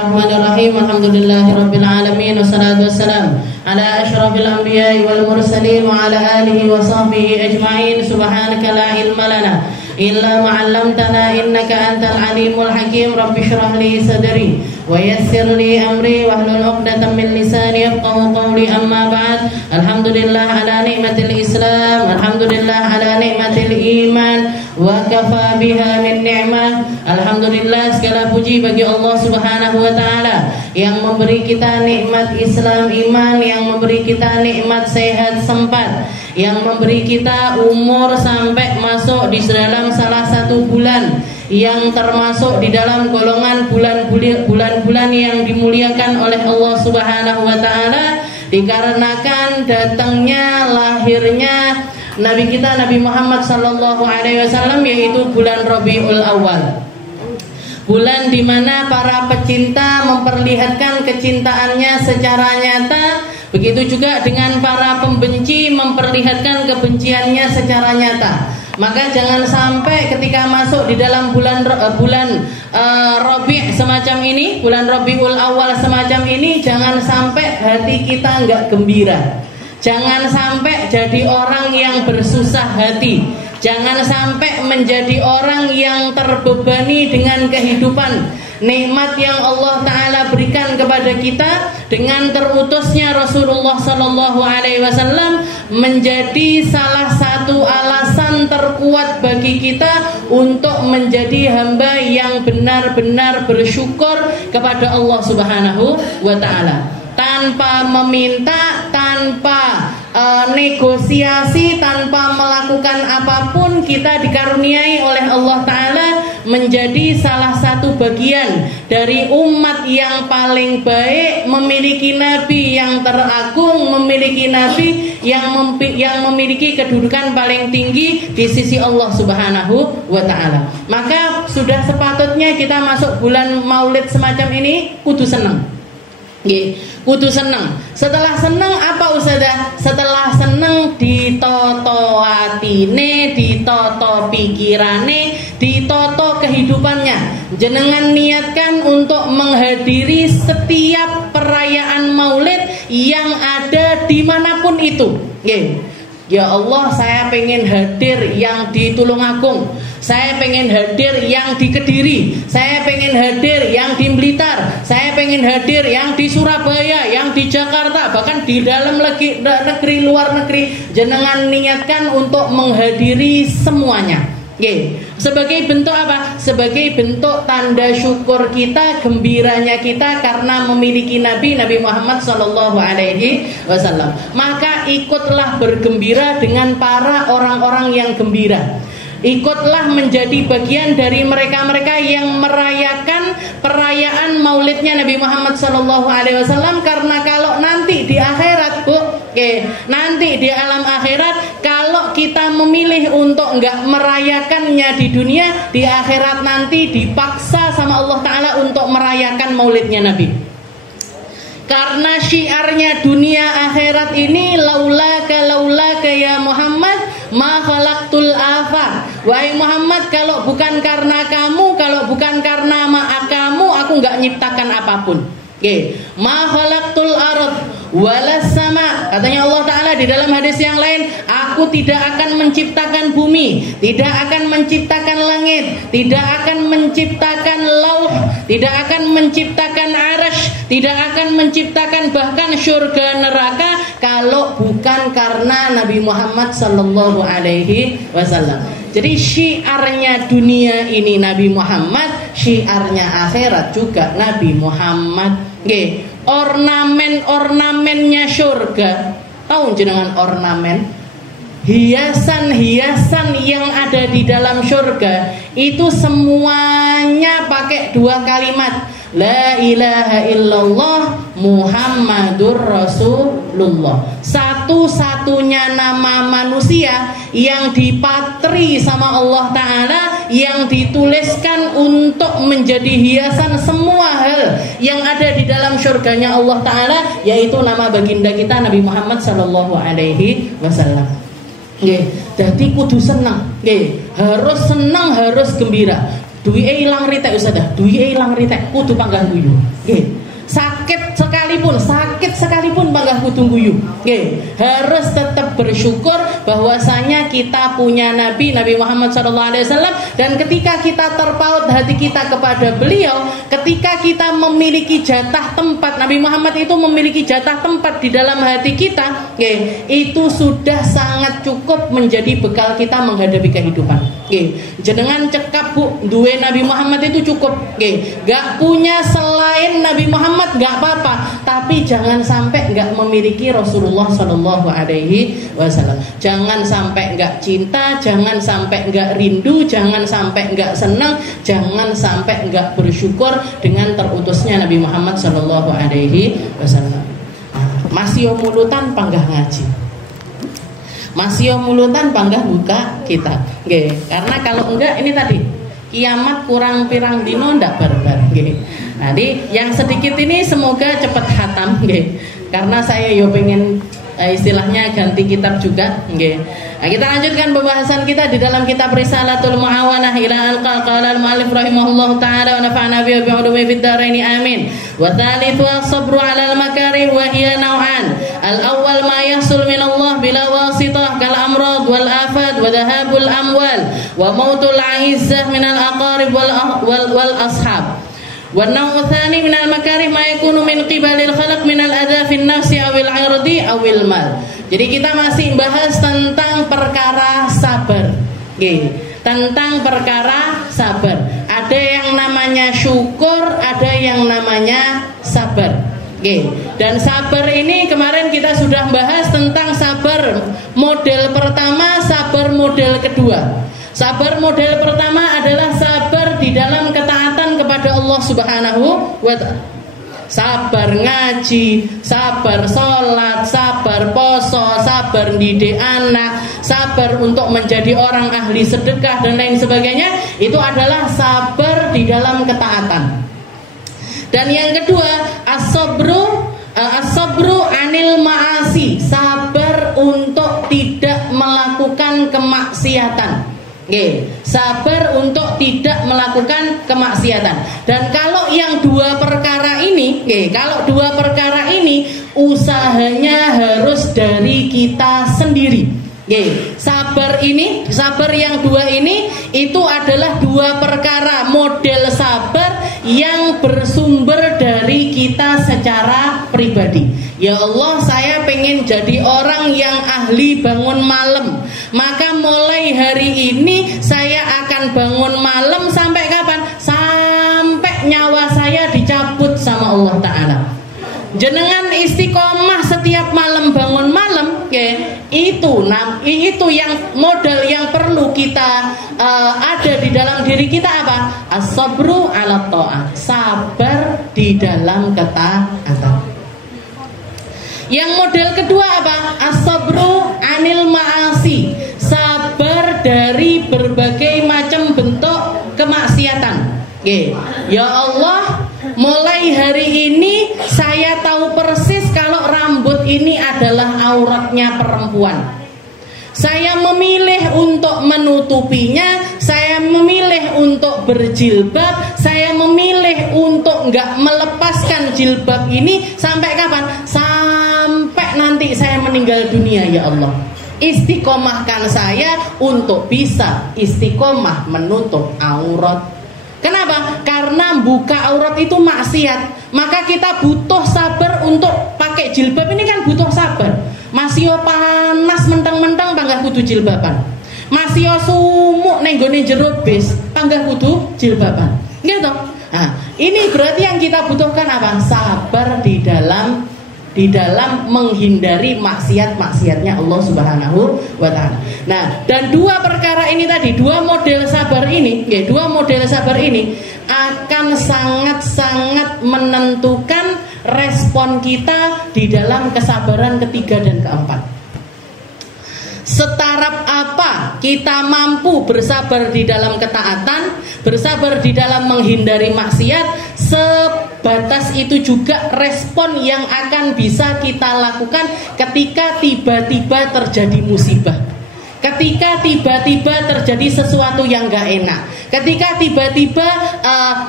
Bismillahirrahmanirrahim. Alhamdulillahirabbil alamin wassalatu wassalamu ala asyrafil anbiya'i wal mursalin wa ala alihi wa sahbihi ajma'in. Subhanaka la ilma lana illa ma 'allamtana innaka antal alimul hakim. Rabbi shrah li sadri wa yassir li amri wahlul 'uqdatam min lisani yafqahu qawli. Amma ba'd. Alhamdulillah ala ni'matil Islam, alhamdulillah ala ni'matil iman wa kafa biha min ni'mah. Alhamdulillah, segala puji bagi Allah Subhanahu wa taala yang memberi kita nikmat Islam iman, yang memberi kita nikmat sehat sempat, yang memberi kita umur sampai masuk di dalam salah satu bulan yang termasuk di dalam golongan bulan-bulan yang dimuliakan oleh Allah Subhanahu wa taala, dikarenakan datangnya lahirnya Nabi kita Nabi Muhammad sallallahu alaihi wasallam, yaitu bulan Rabiul Awal. Bulan di mana para pecinta memperlihatkan kecintaannya secara nyata, begitu juga dengan para pembenci memperlihatkan kebenciannya secara nyata. Maka jangan sampai ketika masuk di dalam bulan Rabi' semacam ini, bulan Rabiul Awal semacam ini, jangan sampai hati kita enggak gembira. Jangan sampai jadi orang yang bersusah hati. Jangan sampai menjadi orang yang terbebani dengan kehidupan. Nikmat yang Allah Ta'ala berikan kepada kita dengan terutusnya Rasulullah Sallallahu Alaihi Wasallam menjadi salah satu alasan terkuat bagi kita untuk menjadi hamba yang benar-benar bersyukur kepada Allah Subhanahu wa Ta'ala. Tanpa meminta, tanpa negosiasi, tanpa melakukan apapun, kita dikaruniai oleh Allah Ta'ala menjadi salah satu bagian dari umat yang paling baik, memiliki Nabi yang teragung, memiliki Nabi yang memiliki kedudukan paling tinggi di sisi Allah Subhanahu wa Ta'ala. Maka sudah sepatutnya kita masuk bulan Maulid semacam ini kudu senang. Kudu seneng. Setelah seneng apa Ustazah? Setelah seneng ditoto atine, ditoto pikirane, ditoto kehidupannya. Jenengan niatkan untuk menghadiri setiap perayaan Maulid yang ada dimanapun itu. Ya Allah, saya pengen hadir yang di Tulungagung, saya pengen hadir yang di Kediri, saya pengen hadir yang di Blitar, saya pengen hadir yang di Surabaya, yang di Jakarta, bahkan di dalam negeri, luar negeri. Jenengan niatkan untuk menghadiri semuanya. Sebagai bentuk apa? Sebagai bentuk tanda syukur kita, gembiranya kita karena memiliki Nabi Muhammad Sallallahu Alaihi Wasallam. Maka ikutlah bergembira dengan para orang-orang yang gembira. Ikutlah menjadi bagian dari mereka-mereka yang merayakan perayaan maulidnya Nabi Muhammad Sallallahu Alaihi Wasallam. Karena kalau nanti di akhirat, nanti di alam akhirat, kalau kita memilih untuk enggak merayakannya di dunia, di akhirat nanti dipaksa sama Allah Ta'ala untuk merayakan maulidnya Nabi. Karena syiarnya dunia akhirat ini laulaka ya Muhammad ma khalaqtul afaq. Wahai Muhammad, kalau bukan karena kamu, kalau bukan karena kamu, aku enggak nyiptakan apapun. Ma khalaqtul ard walas sama. Katanya Allah Ta'ala di dalam hadis yang lain, aku tidak akan menciptakan bumi, tidak akan menciptakan langit, tidak akan menciptakan lauh, tidak akan menciptakan arash, tidak akan menciptakan bahkan syurga neraka kalau bukan karena Nabi Muhammad Sallallahu Alaihi Wasallam. Jadi syiarnya dunia ini Nabi Muhammad, syiarnya akhirat juga Nabi Muhammad. Ornamen-ornamennya syurga, tahu jenengan ornamen? Hiasan-hiasan yang ada di dalam syurga itu semuanya pakai dua kalimat, la ilaha illallah Muhammadur Rasulullah. Satu-satunya nama manusia yang dipatri sama Allah Ta'ala, yang dituliskan untuk menjadi hiasan semua hal yang ada di dalam syurganya Allah Ta'ala, yaitu nama baginda kita Nabi Muhammad Sallallahu Alaihi Wasallam. Jadi kudu senang, harus senang, harus gembira. duwike ilang ritek Ustazah, duwike ilang ritek kudu panggah guyu. Nggih. Sakit sekalipun panggah kudu guyu. Nggih, harus tetap bersyukur bahwasanya kita punya Nabi Muhammad SAW, dan ketika kita terpaut hati kita kepada beliau, ketika kita memiliki jatah tempat, Nabi Muhammad itu memiliki jatah tempat di dalam hati kita, nggih, itu sudah sangat cukup menjadi bekal kita menghadapi kehidupan. Nggih, jenengan cekap Bu, duwe Nabi Muhammad itu cukup. Nggih, gak punya selain Nabi Muhammad gak apa-apa, tapi jangan sampai gak memiliki Rasulullah Shallallahu Alaihi Wasallam. Jangan sampai gak cinta, jangan sampai gak rindu, jangan sampai gak senang, jangan sampai gak bersyukur dengan terutusnya Nabi Muhammad Shallallahu Alaihi Wasallam. Masih mulutan panggah ngaji, masih mulutan panggah buka kitab. Nggih, karena kalau enggak ini tadi kiamat kurang pirang dino ndak barbar. Nggih. Jadi yang sedikit ini semoga cepat khatam, nggih. Karena saya yo pengen istilahnya ganti kitab juga, nggih. Nah, kita lanjutkan pembahasan kita di dalam kitab Risalatul Muawanah ila al-qala al-mu'allif rahimahullahu taala wa nafa'ana bihi wa bi'ulumi fid dharain amin. Wa thalithu as-sabru 'ala al-makarih wa hiya naw'an. Al-awwal ma yahsul min Allah bila wasitah kal amrad wal afat wa dhahabul amwal wa mautul 'aizzah min al-aqarib wal ashab. والنوع الثاني من المكاره ما يكون من قبل الخلق من الأذى في النفس أو العرض أو المال. Jadi kita masih bahas tentang perkara sabar. Tentang perkara sabar. Ada yang namanya syukur, ada yang namanya sabar. Dan sabar ini kemarin kita sudah bahas tentang sabar model pertama, sabar model kedua. Sabar model pertama adalah sabar di dalam ketaatan kepada Allah Subhanahu wa ta'ala. Sabar ngaji, sabar sholat, sabar poso, sabar didik anak, sabar untuk menjadi orang ahli sedekah dan lain sebagainya. Itu adalah sabar di dalam ketaatan. Dan yang kedua, as-sabru anil ma'asi, sabar untuk tidak melakukan kemaksiatan. Sabar untuk tidak melakukan kemaksiatan. Dan kalau yang dua perkara ini, usahanya harus dari kita sendiri. Sabar yang dua ini itu adalah dua perkara model sabar yang bersumber dari kita secara pribadi. Ya Allah, saya pengen jadi orang yang ahli bangun malam, maka mulai hari ini saya akan bangun malam sampai kapan? Sampai nyawa saya dicabut sama Allah Ta'ala. Jenengan istiqomah setiap malam bangun malam, itu yang modal yang perlu kita ada di dalam diri kita apa? As-sabru 'ala ta'ah, sabar di dalam ketaatan. Yang model kedua apa? As-sabru 'anil ma'asi, sabar dari berbagai macam bentuk kemaksiatan. Ya Allah, mulai hari ini saya tahu persis kalau rambut ini adalah auratnya perempuan. Saya memilih untuk menutupinya, saya memilih untuk berjilbab, saya memilih untuk nggak melepaskan jilbab ini sampai kapan? Sampai nanti saya meninggal dunia, ya Allah. Istiqomahkan saya untuk bisa istiqomah menutup aurat. Kenapa? Karena buka aurat itu maksiat. Maka kita butuh sabar untuk pakai jilbab, ini kan butuh sabar. Masih panas mentang-mentang panggah kudu jilbaban. Masih sumuk ning gone jero bis, panggah kudu jilbaban. Gitu. Nah, ini berarti yang kita butuhkan apa? Sabar di dalam menghindari maksiat-maksiatnya Allah Subhanahu wa ta'ala. Nah, dan dua perkara ini tadi, dua model sabar ini akan sangat-sangat menentukan respon kita di dalam kesabaran ketiga dan keempat. Setarap apa kita mampu bersabar di dalam ketaatan, bersabar di dalam menghindari maksiat, sebatas itu juga respon yang akan bisa kita lakukan ketika tiba-tiba terjadi musibah. ketika tiba-tiba terjadi sesuatu yang gak enak, ketika tiba-tiba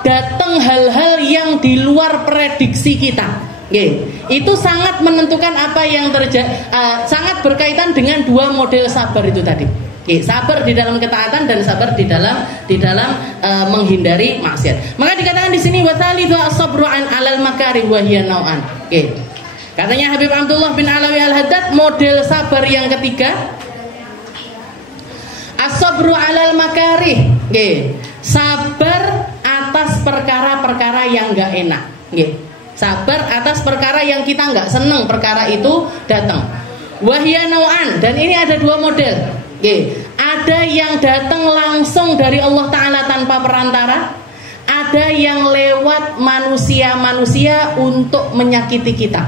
datang hal-hal yang di luar prediksi kita. Itu sangat menentukan apa yang terjadi, sangat berkaitan dengan dua model sabar itu tadi. Sabar di dalam ketaatan dan sabar di dalam menghindari maksiat. Maka dikatakan di sini wasalidu as-sabru an alal makarih wa hiya nau'an. Katanya Habib Abdullah bin Alawi Al-Haddad, model sabar yang ketiga as-sabru alal makarih. Sabar atas perkara-perkara yang enggak enak. Sabar atas perkara yang kita enggak senang perkara itu datang. Wa hiya nau'an, dan ini ada dua model. Ada yang datang langsung dari Allah Ta'ala tanpa perantara, ada yang lewat manusia-manusia untuk menyakiti kita.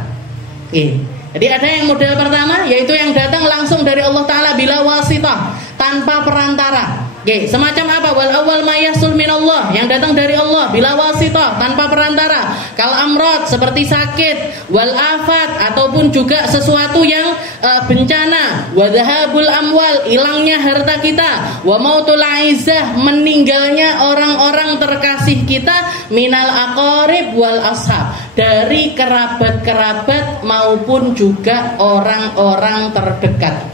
Jadi ada yang model pertama, yaitu yang datang langsung dari Allah Ta'ala bila wasitah, tanpa perantara. Semacam apa? Wal awal ma yasul minallah, yang datang dari Allah bila wasitah, tanpa perantara. Kal amrad, seperti sakit, wal afat, ataupun juga sesuatu yang bencana, wa dhahabul amwal, hilangnya harta kita, wa mautul aizah, meninggalnya orang-orang terkasih kita, minal aqarib wal ashab, dari kerabat-kerabat maupun juga orang-orang terdekat.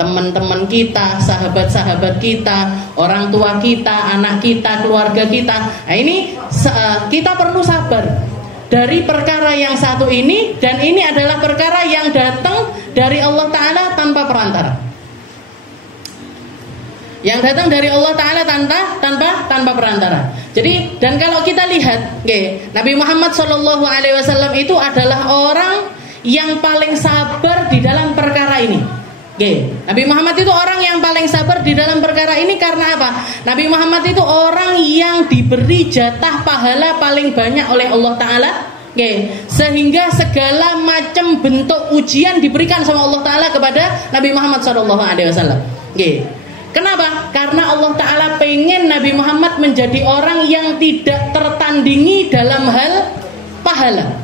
Teman-teman kita, sahabat-sahabat kita, orang tua kita, anak kita, keluarga kita. Nah, ini kita perlu sabar dari perkara yang satu ini, dan ini adalah perkara yang datang dari Allah Ta'ala tanpa perantara. Yang datang dari Allah Ta'ala tanpa perantara. Jadi, dan kalau kita lihat, Nabi Muhammad SAW itu adalah orang yang paling sabar di dalam perkara ini. Nabi Muhammad itu orang yang paling sabar di dalam perkara ini. Karena apa? Nabi Muhammad itu orang yang diberi jatah pahala paling banyak oleh Allah Ta'ala, sehingga segala macam bentuk ujian diberikan sama Allah Ta'ala kepada Nabi Muhammad SAW. Kenapa? Karena Allah Ta'ala pengen Nabi Muhammad menjadi orang yang tidak tertandingi dalam hal pahala.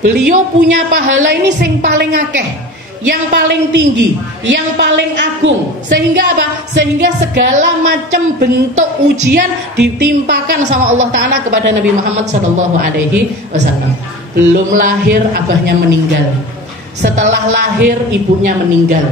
Beliau punya pahala ini sing paling akeh, yang paling tinggi, yang paling agung. Sehingga apa? Sehingga segala macam bentuk ujian ditimpakan sama Allah Ta'ala kepada Nabi Muhammad SAW. Belum lahir abahnya meninggal, setelah lahir ibunya meninggal,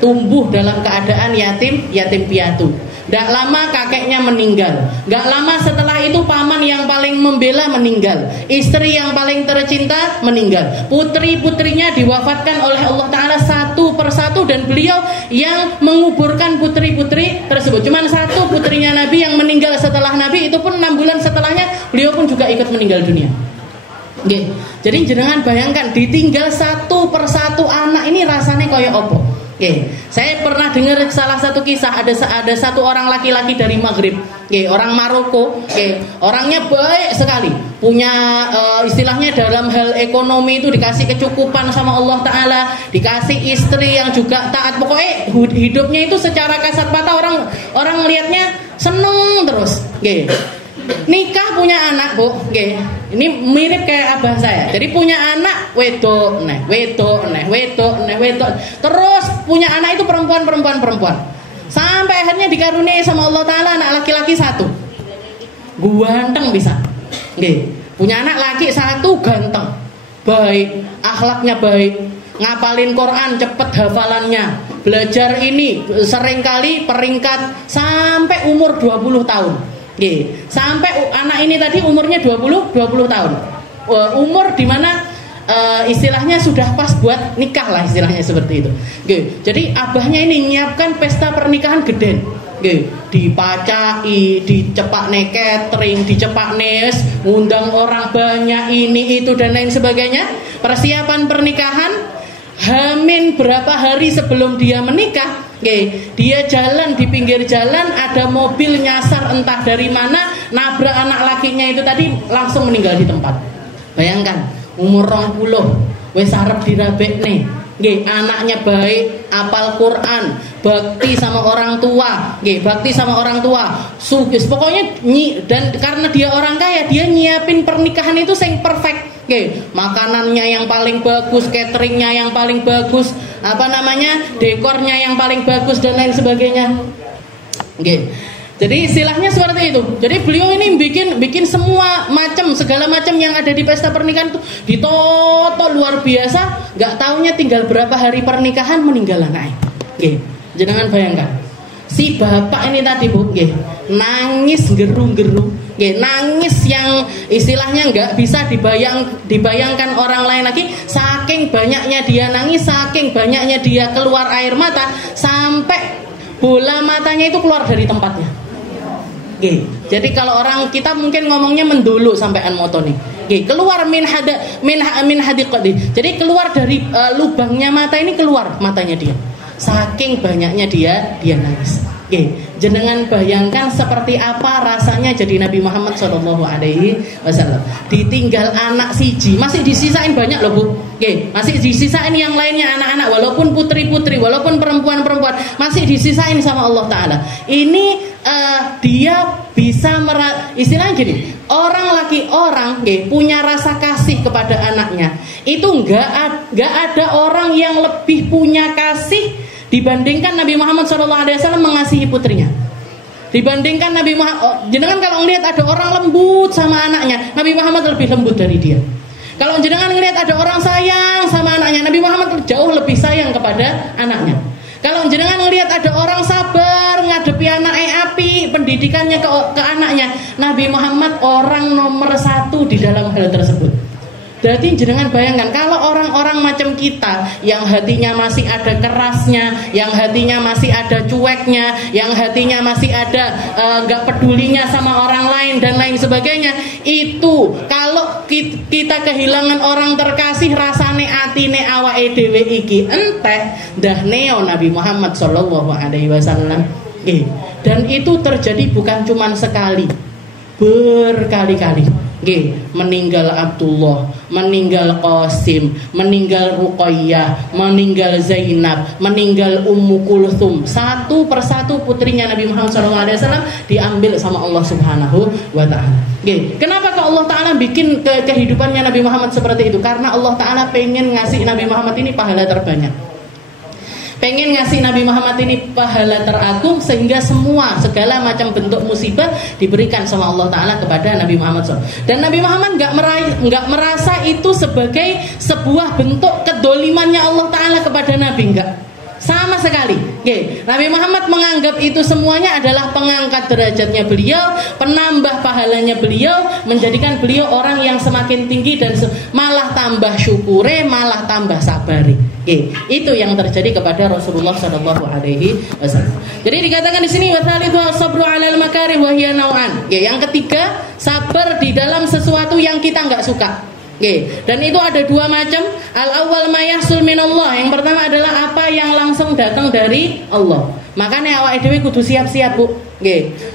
tumbuh dalam keadaan yatim piatu. Gak lama kakeknya meninggal. Gak lama setelah itu paman yang paling membela meninggal, istri yang paling tercinta meninggal, putri-putrinya diwafatkan oleh Allah Ta'ala satu persatu, dan beliau yang menguburkan putri-putri tersebut. Cuman satu putrinya Nabi yang meninggal setelah Nabi, itu pun 6 bulan setelahnya beliau pun juga ikut meninggal dunia. Jadi jenengan bayangkan, ditinggal satu persatu anak ini rasanya kayak opo. Saya pernah dengar salah satu kisah, ada satu orang laki-laki dari Maghrib, orang Maroko, orangnya baik sekali, punya istilahnya dalam hal ekonomi itu dikasih kecukupan sama Allah Ta'ala, dikasih istri yang juga taat, pokoknya hidupnya itu secara kasat mata orang melihatnya seneng terus. Nikah punya anak, Bu. Ini mirip kayak abah saya. Jadi punya anak wedok. Terus punya anak itu perempuan. Sampai akhirnya dikaruniai sama Allah Ta'ala anak laki-laki satu. Ganteng bisa. Punya anak laki satu, ganteng, baik, akhlaknya baik, ngapalin Quran cepet hafalannya, belajar ini seringkali peringkat sampai umur 20 tahun. Sampai anak ini tadi umurnya 20 tahun. Umur dimana istilahnya sudah pas buat nikah lah, istilahnya seperti itu. Jadi abahnya ini nyiapkan pesta pernikahan gede. Dipacai, dicepak catering, dicepak nes, ngundang orang banyak, ini itu dan lain sebagainya. Persiapan pernikahan, Hamin berapa hari sebelum dia menikah, dia jalan di pinggir jalan, ada mobil nyasar entah dari mana, nabrak anak lakinya itu tadi, langsung meninggal di tempat. Bayangkan, umur 20, wes arep dirabekne. Anaknya baik, apal Quran, bakti sama orang tua, Sugis, pokoknya dan karena dia orang kaya, dia nyiapin pernikahan itu sing perfect. Makanannya yang paling bagus, cateringnya yang paling bagus, dekornya yang paling bagus dan lain sebagainya. Jadi istilahnya seperti itu. Jadi beliau ini bikin semua segala macam yang ada di pesta pernikahan itu ditoto luar biasa. Gak taunya tinggal berapa hari pernikahan meninggal anaknya. Jangan bayangkan. Si bapak ini tadi Bu, nangis geru-geru, nangis yang istilahnya nggak bisa dibayangkan orang lain lagi. Saking banyaknya dia nangis, saking banyaknya dia keluar air mata, sampai bola matanya itu keluar dari tempatnya. Jadi kalau orang kita mungkin ngomongnya mendulu sampean moto nih. Keluar min hadiqati. Jadi keluar dari lubangnya mata ini, keluar matanya dia. Saking banyaknya dia nangis. Jenengan bayangkan seperti apa rasanya jadi Nabi Muhammad SAW. Ditinggal anak siji, masih disisain banyak loh Bu. Masih disisain yang lainnya anak-anak, walaupun putri-putri, walaupun perempuan-perempuan, masih disisain sama Allah Ta'ala. Ini dia bisa istilahnya gini, orang punya rasa kasih kepada anaknya. Itu nggak ada orang yang lebih punya kasih dibandingkan Nabi Muhammad SAW mengasihi putrinya. Dibandingkan Nabi Muhammad, jenengan kalau ngelihat ada orang lembut sama anaknya, Nabi Muhammad lebih lembut dari dia. Kalau jenengan ngelihat ada orang sayang sama anaknya, Nabi Muhammad jauh lebih sayang kepada anaknya. Kalau jenengan ngelihat ada orang sabar ngadepi anaknya api, pendidikannya ke anaknya, Nabi Muhammad orang nomor 1 di dalam hal tersebut. Berarti jenengan bayangkan kalau orang-orang macam kita yang hatinya masih ada kerasnya, yang hatinya masih ada cueknya, yang hatinya masih ada gak pedulinya sama orang lain dan lain sebagainya, itu kalau kita kehilangan orang terkasih, rasane atine awake dhewe iki entek dah neo Nabi Muhammad SAW. Dan itu terjadi bukan cuma sekali, berkali-kali. Meninggal Abdullah, meninggal Qasim, meninggal Ruqayyah, meninggal Zainab, meninggal Ummu Kulthum. Satu persatu putrinya Nabi Muhammad SAW diambil sama Allah Subhanahu wa Ta'ala. Kenapa kok Allah Ta'ala bikin kehidupannya Nabi Muhammad seperti itu? Karena Allah Ta'ala pengen ngasih Nabi Muhammad ini pahala terbanyak, pengen ngasih Nabi Muhammad ini pahala teragung, sehingga segala macam bentuk musibah diberikan sama Allah Ta'ala kepada Nabi Muhammad SAW. Dan Nabi Muhammad nggak merasa itu sebagai sebuah bentuk kedolimannya Allah Ta'ala kepada Nabi, enggak sama sekali. Nabi Muhammad menganggap itu semuanya adalah pengangkat derajatnya beliau, penambah pahalanya beliau, menjadikan beliau orang yang semakin tinggi dan malah tambah syukure, malah tambah sabari. Itu yang terjadi kepada Rasulullah SAW. Jadi dikatakan di sini wasalitu sabru 'alal makarih wa hiya nau'an. Yang ketiga, sabar di dalam sesuatu yang kita enggak suka. Dan itu ada dua macam. Al-awwal ma yahsul minallah. Yang pertama adalah apa yang langsung datang dari Allah. Makanya awake dhewe kudu siap-siap, Bu.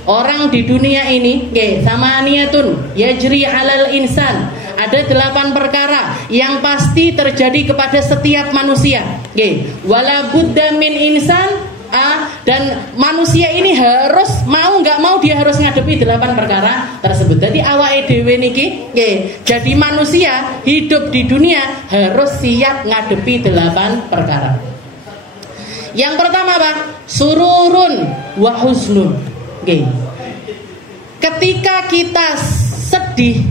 Orang di dunia ini samaniyatun yajri 'alal insan. Ada 8 perkara yang pasti terjadi kepada setiap manusia. Wala budda min insan, dan manusia ini harus mau nggak mau dia harus ngadepi 8 perkara tersebut. Jadi awake dhewe niki jadi manusia hidup di dunia harus siap ngadepi 8 perkara. Yang pertama Pak, sururun wa husnun. Ketika kita sedih,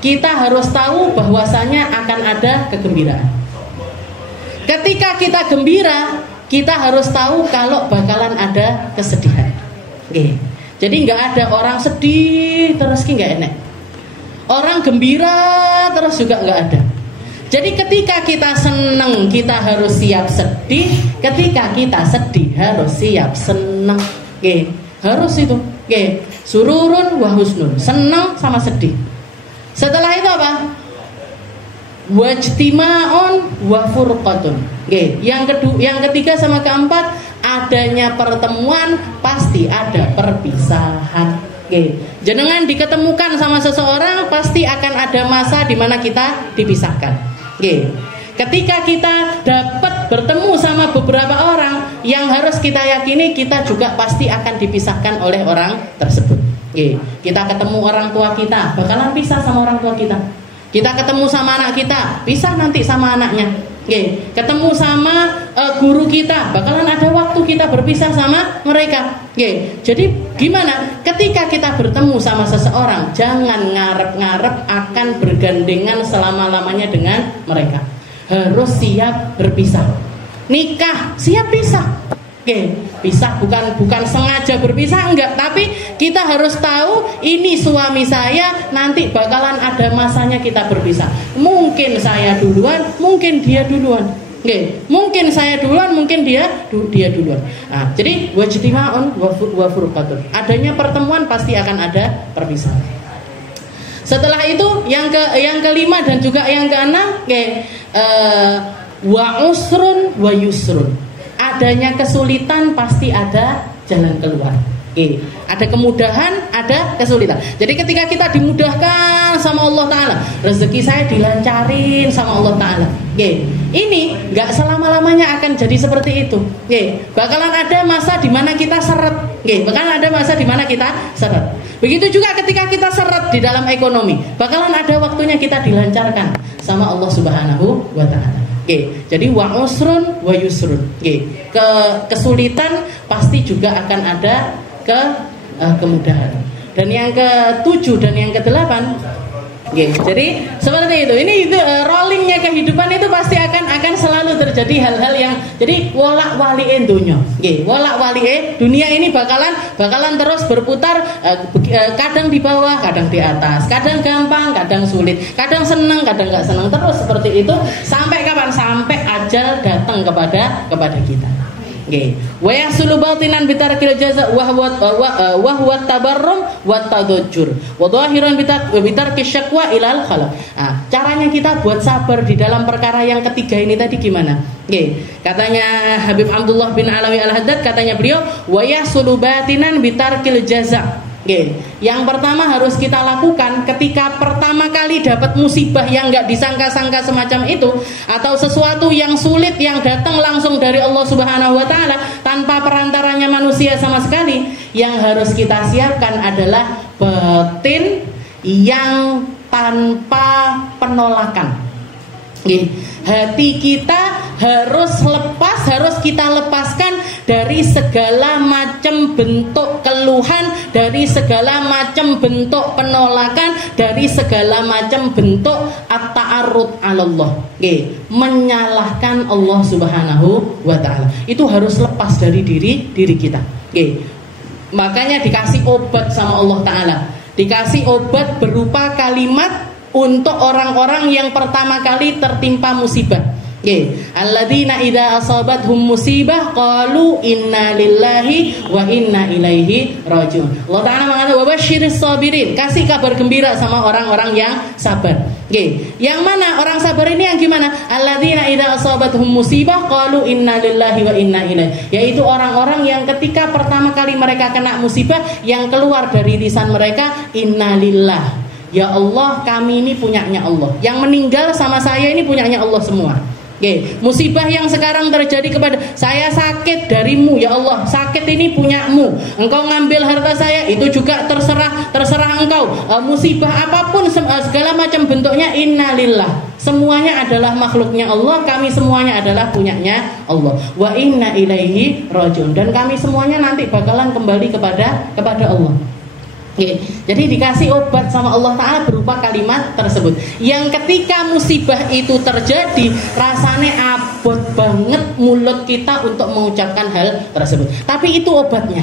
kita harus tahu bahwasanya akan ada kegembiraan. Ketika kita gembira, kita harus tahu kalau bakalan ada kesedihan. Jadi nggak ada orang sedih terus nggak enak, orang gembira terus juga nggak ada. Jadi ketika kita senang, kita harus siap sedih. Ketika kita sedih, harus siap senang. Harus itu. Sururun wa husnun, senang sama sedih. Setelah itu apa? Wajtima'un wa furqatun. Yang ketiga sama keempat, adanya pertemuan pasti ada perpisahan. Jenengan diketemukan sama seseorang, pasti akan ada masa di mana kita dipisahkan. Ketika kita dapat bertemu sama beberapa orang, yang harus kita yakini kita juga pasti akan dipisahkan oleh orang tersebut. Kita ketemu orang tua kita, bakalan pisah sama orang tua kita. Kita ketemu sama anak kita, pisah nanti sama anaknya. Oke, ketemu sama guru kita, bakalan ada waktu kita berpisah sama mereka. Oke, jadi gimana? Ketika kita bertemu sama seseorang, jangan ngarep-ngarep akan bergandengan selama-lamanya dengan mereka. Harus siap berpisah. Nikah, siap pisah. Oke, pisah bukan sengaja berpisah, enggak, tapi kita harus tahu ini suami saya, nanti bakalan ada masanya kita berpisah. Mungkin saya duluan, mungkin dia duluan. Oke, mungkin saya duluan, mungkin dia duluan. Nah, jadi wajtima'un wa furqatun. Adanya pertemuan pasti akan ada perpisahan. Setelah itu yang kelima dan juga yang keenam, wa usrun wa yusrun. Adanya kesulitan pasti ada jalan keluar. Oke, ada kemudahan, ada kesulitan. Jadi ketika kita dimudahkan sama Allah Ta'ala, rezeki saya dilancarin sama Allah Ta'ala. Oke, ini nggak selama-lamanya akan jadi seperti itu. Oke, bakalan ada masa di mana kita seret. Oke, bakalan ada masa di mana kita seret. Begitu juga ketika kita seret di dalam ekonomi, bakalan ada waktunya kita dilancarkan sama Allah Subhanahu wa Ta'ala. Oke, jadi wa usrun wa yusrun. Oke, kesulitan pasti juga akan ada kemudahan. Dan yang ke-7 dan yang ke-8, oke, jadi seperti itu. Ini rollingnya kehidupan itu pasti akan selalu terjadi hal-hal yang jadi wolak-walike dunya. Oke, wolak-walike dunia ini bakalan terus berputar, kadang di bawah, kadang di atas, kadang gampang, kadang sulit, kadang senang, kadang nggak senang, terus seperti itu sampai kapan? Sampai ajal datang kepada kita. Oke, wa yahsulu batinan bitarkil jaza wa huwa tabarrum wa tadajjur wa dhahiran bitarki syakwa ilal khalaq. Nah, caranya kita buat sabar di dalam perkara yang ketiga ini tadi gimana? Oke, katanya Habib Abdullah bin Alawi Al-Haddad, katanya beliau wa yahsulu batinan bitarkil jaza. Oke, yang pertama harus kita lakukan ketika pertama kali dapat musibah yang nggak disangka-sangka semacam itu, atau sesuatu yang sulit yang datang langsung dari Allah Subhanahu wa Ta'ala tanpa perantaranya manusia sama sekali, yang harus kita siapkan adalah batin yang tanpa penolakan. Hati kita harus kita lepaskan dari segala macam bentuk keluhan, dari segala macam bentuk penolakan, dari segala macam bentuk at-ta'arrud 'ala Allah. Menyalahkan Allah Subhanahu wa Ta'ala. Itu harus lepas dari diri kita. Makanya dikasih obat sama Allah Ta'ala. Dikasih obat berupa kalimat untuk orang-orang yang pertama kali tertimpa musibah. Alladzina idza asabathum musibah qalu inna lillahi wa inna ilaihi rajiun. Allah Ta'ala mengatakan wa basyiris sabirin, kasih kabar gembira sama orang-orang yang sabar. Yang mana orang sabar ini yang gimana? Alladzina idza asabathum musibah qalu inna lillahi wa inna ilaihi, yaitu orang-orang yang ketika pertama kali mereka kena musibah, yang keluar dari lisan mereka inna lillah. Ya Allah, kami ini punyanya Allah. Yang meninggal sama saya ini punyanya Allah semua. Musibah yang sekarang terjadi kepada saya, sakit darimu ya Allah, sakit ini punyamu. Engkau ngambil harta saya, itu juga terserah engkau. Musibah apapun segala macam bentuknya, innalillah. Semuanya adalah makhluknya Allah, kami semuanya adalah punyanya Allah. Wa inna ilaihi rajiun, dan kami semuanya nanti bakalan kembali kepada Allah. Jadi dikasih obat sama Allah Ta'ala berupa kalimat tersebut, yang ketika musibah itu terjadi, rasanya abot banget mulut kita untuk mengucapkan hal tersebut. Tapi itu obatnya.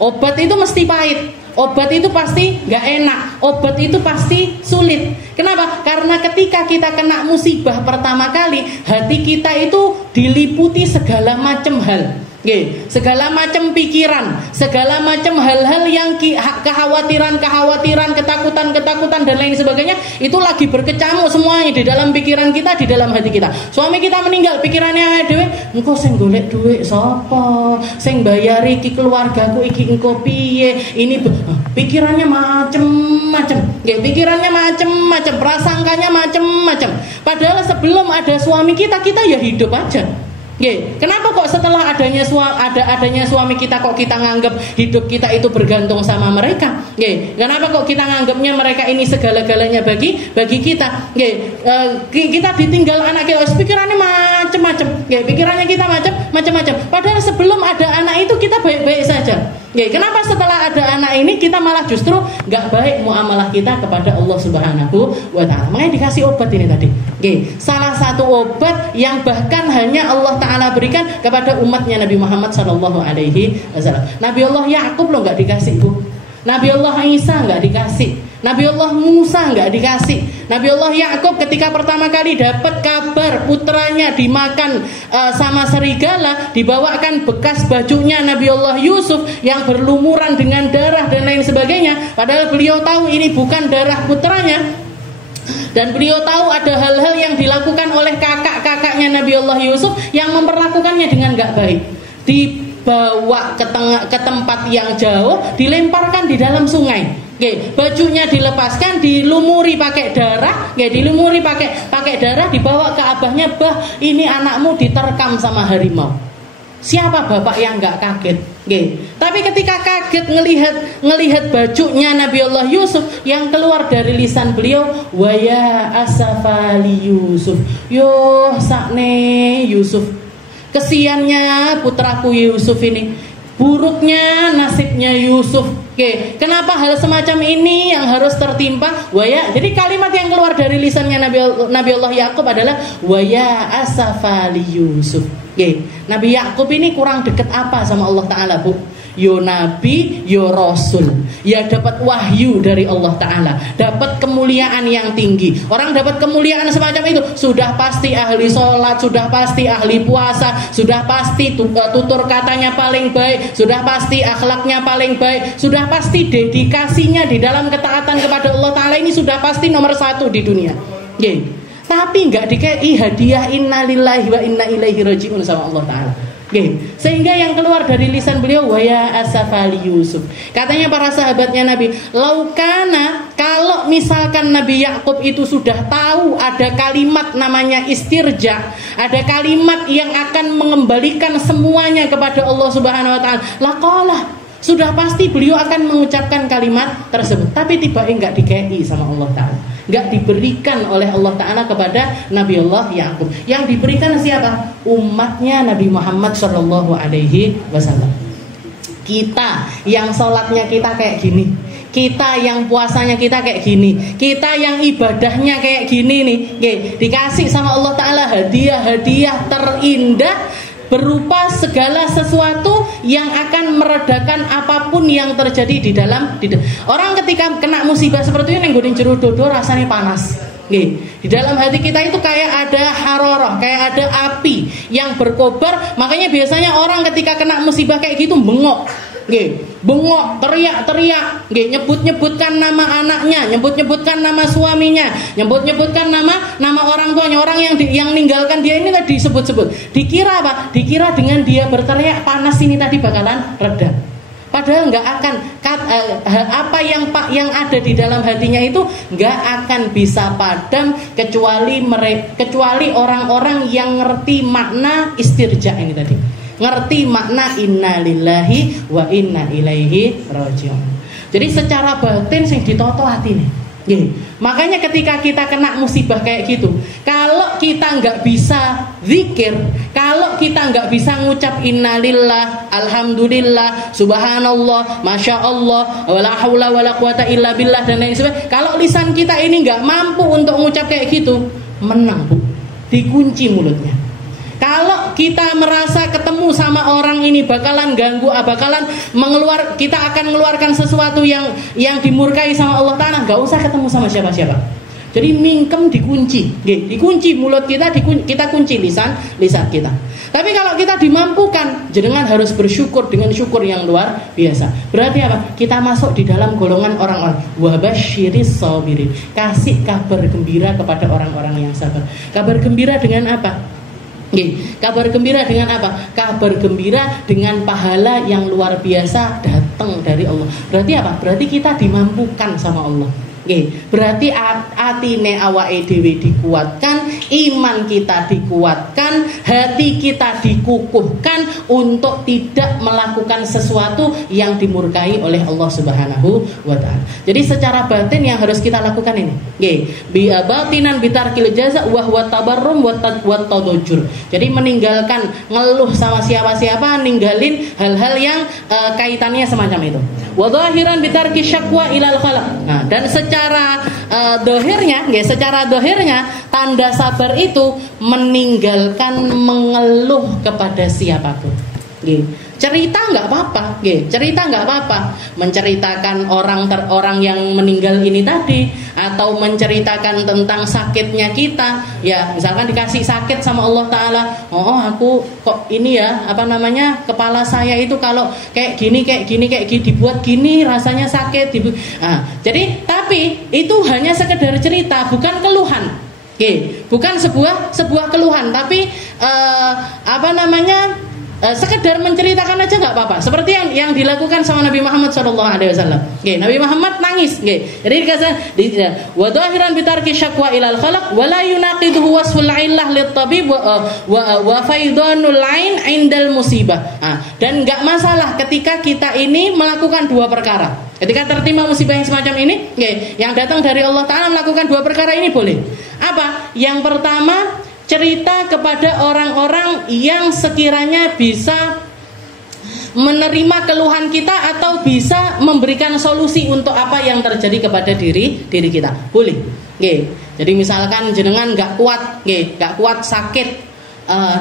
Obat itu mesti pahit, obat itu pasti gak enak, obat itu pasti sulit. Kenapa? Karena ketika kita kena musibah pertama kali, hati kita itu diliputi segala macam hal. Segala macam pikiran, segala macam hal-hal yang kekhawatiran, ketakutan dan lain sebagainya, itu lagi berkecamuk semuanya di dalam pikiran kita, di dalam hati kita. Suami kita meninggal, pikirannya dhewe, engko sing golek dhuwit sapa, sing bayari iki keluargaku iki engko piye. Ini pikirannya macem-macem. Pikirannya macem-macem, prasangkanya macem-macem. Padahal sebelum ada suami kita ya hidup aja. Kenapa kok setelah adanya suami kita kok kita nganggap hidup kita itu bergantung sama mereka? Kenapa kok kita nganggapnya mereka ini segala-galanya bagi kita? Kita ditinggal anak kita, pikirannya macam-macam. Pikirannya kita macam-macam. Padahal sebelum ada anak itu kita baik-baik saja. Kenapa setelah ada anak ini kita malah justru nggak baik muamalah kita kepada Allah Subhanahu wa Ta'ala? Makanya dikasih obat ini tadi. Salah satu obat yang bahkan hanya Allah Ta'ala berikan kepada umatnya Nabi Muhammad Sallallahu Alaihi Wasallam. Nabi Allah Yakub loh nggak dikasih, Bu. Nabi Allah Isa nggak dikasih. Nabi Allah Musa nggak dikasih. Nabi Allah Yakub ketika pertama kali dapat kabar putranya dimakan sama serigala, dibawakan bekas bajunya Nabi Allah Yusuf yang berlumuran dengan darah dan lain sebagainya. Padahal beliau tahu ini bukan darah putranya. Dan beliau tahu ada hal-hal yang dilakukan oleh kakak-kakaknya Nabi Allah Yusuf yang memperlakukannya dengan gak baik. Dibawa ke tempat yang jauh, dilemparkan di dalam sungai. Bajunya dilepaskan, dilumuri pakai darah, dilumuri pakai darah, dibawa ke abahnya, bah ini anakmu diterkam sama harimau. Siapa bapak yang nggak kaget? Tapi ketika kaget ngelihat bajunya Nabi Allah Yusuf yang keluar dari lisan beliau, waya asafali Yusuf, yo sakne Yusuf, kesiannya putraku Yusuf ini, buruknya nasibnya Yusuf. Kenapa hal semacam ini yang harus tertimpa? Waya, jadi kalimat yang keluar dari lisannya Nabi Allah Yakub adalah waya asafali Yusuf. Nabi Yakub ini kurang dekat apa sama Allah Ta'ala, Bu? Yo nabi, yo rasul. Ya dapat wahyu dari Allah Ta'ala, dapat kemuliaan yang tinggi. Orang dapat kemuliaan semacam itu sudah pasti ahli sholat, sudah pasti ahli puasa, sudah pasti tutur katanya paling baik, sudah pasti akhlaknya paling baik, sudah pasti dedikasinya di dalam ketaatan kepada Allah Ta'ala ini sudah pasti nomor 1 di dunia. Tapi nggak dikei hadiah innalillahi wa inna ilaihi rajiun sama Allah Ta'ala. Sehingga yang keluar dari lisan beliau waya asafali Yusuf. Katanya para sahabatnya Nabi, laukana, kalau misalkan Nabi Yakub itu sudah tahu ada kalimat namanya istirja, ada kalimat yang akan mengembalikan semuanya kepada Allah Subhanahu wa Ta'ala, laqalah, sudah pasti beliau akan mengucapkan kalimat tersebut. Tapi tiba-tiba enggak dikei sama Allah Ta'ala, enggak diberikan oleh Allah Ta'ala kepada Nabi Allah Yakub. Yang diberikan siapa? Umatnya Nabi Muhammad Sallallahu Alaihi Wasallam. Kita yang sholatnya kita kayak gini, kita yang puasanya kita kayak gini, kita yang ibadahnya kayak gini nih, dikasih sama Allah Ta'ala hadiah-hadiah terindah berupa segala sesuatu yang akan meredakan apapun yang terjadi di dalam orang ketika kena musibah seperti ini, nggodin jero dodo rasanya panas. Di dalam hati kita itu kayak ada haroroh, kayak ada api yang berkobar. Makanya biasanya orang ketika kena musibah kayak gitu bengok, bengok, teriak-teriak, nyebut-nyebutkan nama anaknya, nyebut-nyebutkan nama suaminya, nyebut-nyebutkan nama orang tuanya, orang yang meninggalkan dia ini tadi disebut-sebut. Dikira apa? Dikira dengan dia berteriak panas ini tadi bakalan reda. Padahal nggak akan, apa yang ada di dalam hatinya itu nggak akan bisa padam kecuali orang-orang yang ngerti makna istirja ini tadi, ngerti makna inna lillahi wa inna ilaihi rajiun. Jadi secara batin sing ditoto hati nih. Makanya ketika kita kena musibah kayak gitu, kalau kita nggak bisa zikir, kalau kita nggak bisa ngucap innalillah, alhamdulillah, subhanallah, masya Allah, wala haula wala quwata illa billah dan lain sebagainya, kalau lisan kita ini nggak mampu untuk ngucap kayak gitu, menang, Bu, dikunci mulutnya. Kalau kita merasa ketemu sama orang ini bakalan ganggu, kita akan mengeluarkan sesuatu yang dimurkai sama Allah Ta'ala, nggak usah ketemu sama siapa-siapa. Jadi mingkem dikunci mulut kita, kita kunci lisan kita. Tapi kalau kita dimampukan, jenengan harus bersyukur dengan syukur yang luar biasa. Berarti apa? Kita masuk di dalam golongan orang-orang wabasyiris sabirin. Kasih kabar gembira kepada orang-orang yang sabar. Kabar gembira dengan apa? Kabar gembira dengan apa? Kabar gembira dengan pahala yang luar biasa datang dari Allah. Berarti apa? Berarti kita dimampukan sama Allah. Berarti atine awake dhewe dikuatkan, iman kita dikuatkan, hati kita dikukuhkan untuk tidak melakukan sesuatu yang dimurkai oleh Allah Subhanahu wa taala. Jadi secara batin yang harus kita lakukan ini. Batinan bitarkil jaza wa huwa tabarrum wa tadajjur. Jadi meninggalkan ngeluh sama siapa-siapa, ninggalin hal-hal yang kaitannya semacam itu. Wa dhahiran bitarki syakwa ilal khalaq. Nah, dan secara dohirnya tanda sabar itu meninggalkan mengeluh kepada siapapun. Cerita nggak apa-apa, menceritakan orang yang meninggal ini tadi, atau menceritakan tentang sakitnya kita, ya misalkan dikasih sakit sama Allah Taala, aku kok ini ya kepala saya itu kalau kayak gini dibuat gini rasanya sakit, jadi tapi itu hanya sekedar cerita, bukan keluhan. Bukan sebuah keluhan, tapi sekedar menceritakan aja nggak apa-apa. Seperti yang dilakukan sama Nabi Muhammad SAW. Nabi Muhammad nangis. Jadi dikatakan wa dhahiran bitarki syakwa ilal khalaq wa la yunaqiduhu wasful illah lit tabib wa faidanul ain indal musibah. Dan nggak masalah ketika kita ini melakukan dua perkara. Ketika tertimpa musibah yang semacam ini, yang datang dari Allah Taala, melakukan dua perkara ini boleh. Apa? Yang pertama, cerita kepada orang-orang yang sekiranya bisa menerima keluhan kita atau bisa memberikan solusi untuk apa yang terjadi kepada diri kita. Boleh. Jadi misalkan jenengan nggak kuat sakit,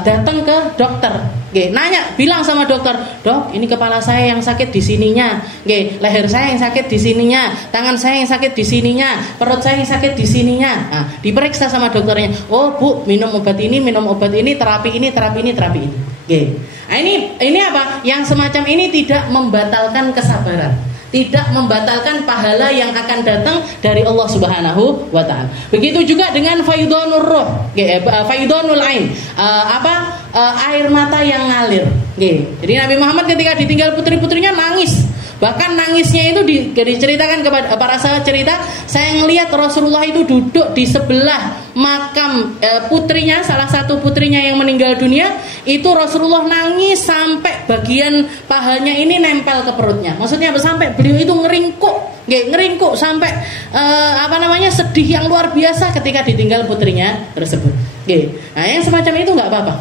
datang ke dokter, nanya, bilang sama dokter, dok, ini kepala saya yang sakit di sininya, leher saya yang sakit di sininya, tangan saya yang sakit di sininya, perut saya yang sakit di sininya. Diperiksa sama dokternya, oh bu, minum obat ini, terapi ini. Ini apa? Yang semacam ini tidak membatalkan kesabaran, tidak membatalkan pahala yang akan datang dari Allah Subhanahu wa taala. Begitu juga dengan faidhanur ruh, faidhanul ain, air mata yang ngalir. Jadi Nabi Muhammad ketika ditinggal putri-putrinya nangis. Bahkan nangisnya itu diceritakan kepada para sahabat, cerita, saya ngelihat Rasulullah itu duduk di sebelah makam putrinya, salah satu putrinya yang meninggal dunia. Itu Rasulullah nangis sampai bagian pahanya ini nempel ke perutnya. Maksudnya sampai beliau itu ngeringkuk sampai sedih yang luar biasa ketika ditinggal putrinya tersebut. Nah, yang semacam itu nggak apa-apa.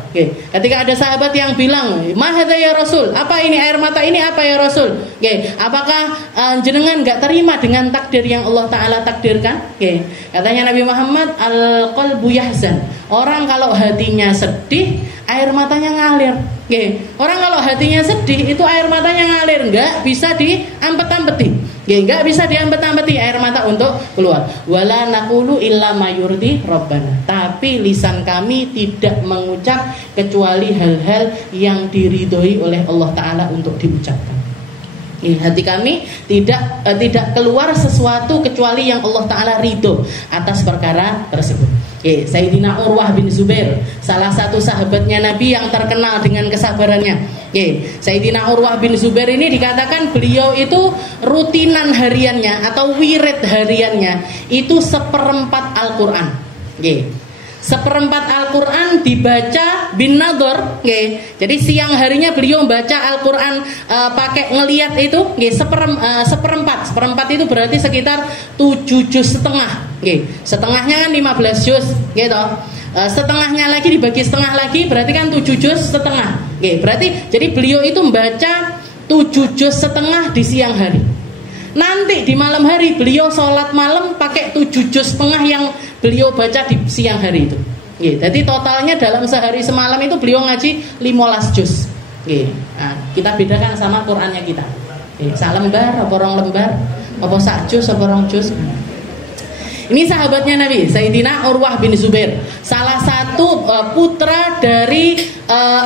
Ketika ada sahabat yang bilang, "Mahadza ya Rasul, apa ini air mata ini apa ya Rasul?" Apakah jenengan nggak terima dengan takdir yang Allah Taala takdirkan? Katanya Nabi Muhammad, al-qalbu yahzan. Orang kalau hatinya sedih, air matanya ngalir. Orang kalau hatinya sedih, itu air matanya ngalir, nggak bisa diampet-ampeti. Nggak bisa diampet-ampeti air mata untuk keluar. Wala naqulu illa ma yurdi rabbana. Tapi lisan kami tidak mengucap kecuali hal-hal yang diridhoi oleh Allah Taala untuk diucapkan. Hati kami tidak keluar sesuatu kecuali yang Allah Ta'ala ridho atas perkara tersebut. Sayyidina Urwah bin Zubair, salah satu sahabatnya Nabi yang terkenal dengan kesabarannya. Sayyidina Urwah bin Zubair ini dikatakan beliau itu rutinan hariannya atau wirid hariannya itu 1/4 Al-Quran. Seperempat Al-Quran dibaca bin nador, jadi siang harinya beliau membaca Al-Quran pakai ngeliat itu, seperempat itu berarti sekitar 7 juz setengah, setengahnya kan 15 juz, gitu. Setengahnya lagi dibagi setengah lagi berarti kan 7 juz setengah, berarti jadi beliau itu membaca 7 juz setengah di siang hari. Nanti di malam hari beliau sholat malam pakai 7 juz setengah yang beliau baca di siang hari itu. Jadi totalnya dalam sehari semalam itu beliau ngaji 15 juz. Nah, kita bedakan sama Qurannya kita. Sak lembar, apa rong lembar, apa sak juz, apa rong juz. Ini sahabatnya Nabi, Sayyidina Urwah bin Zubair, salah satu putra dari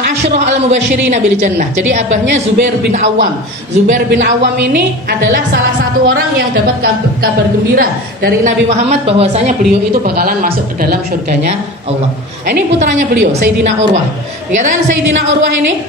Asyrah al-Mubasysyirin bil Jannah. Jadi abahnya Zubair bin Awam. Zubair bin Awam ini adalah salah satu orang yang dapat kabar gembira dari Nabi Muhammad bahwasanya beliau itu bakalan masuk ke dalam surganya Allah. Ini putranya beliau, Sayyidina Urwah. Dikatakan Sayyidina Urwah ini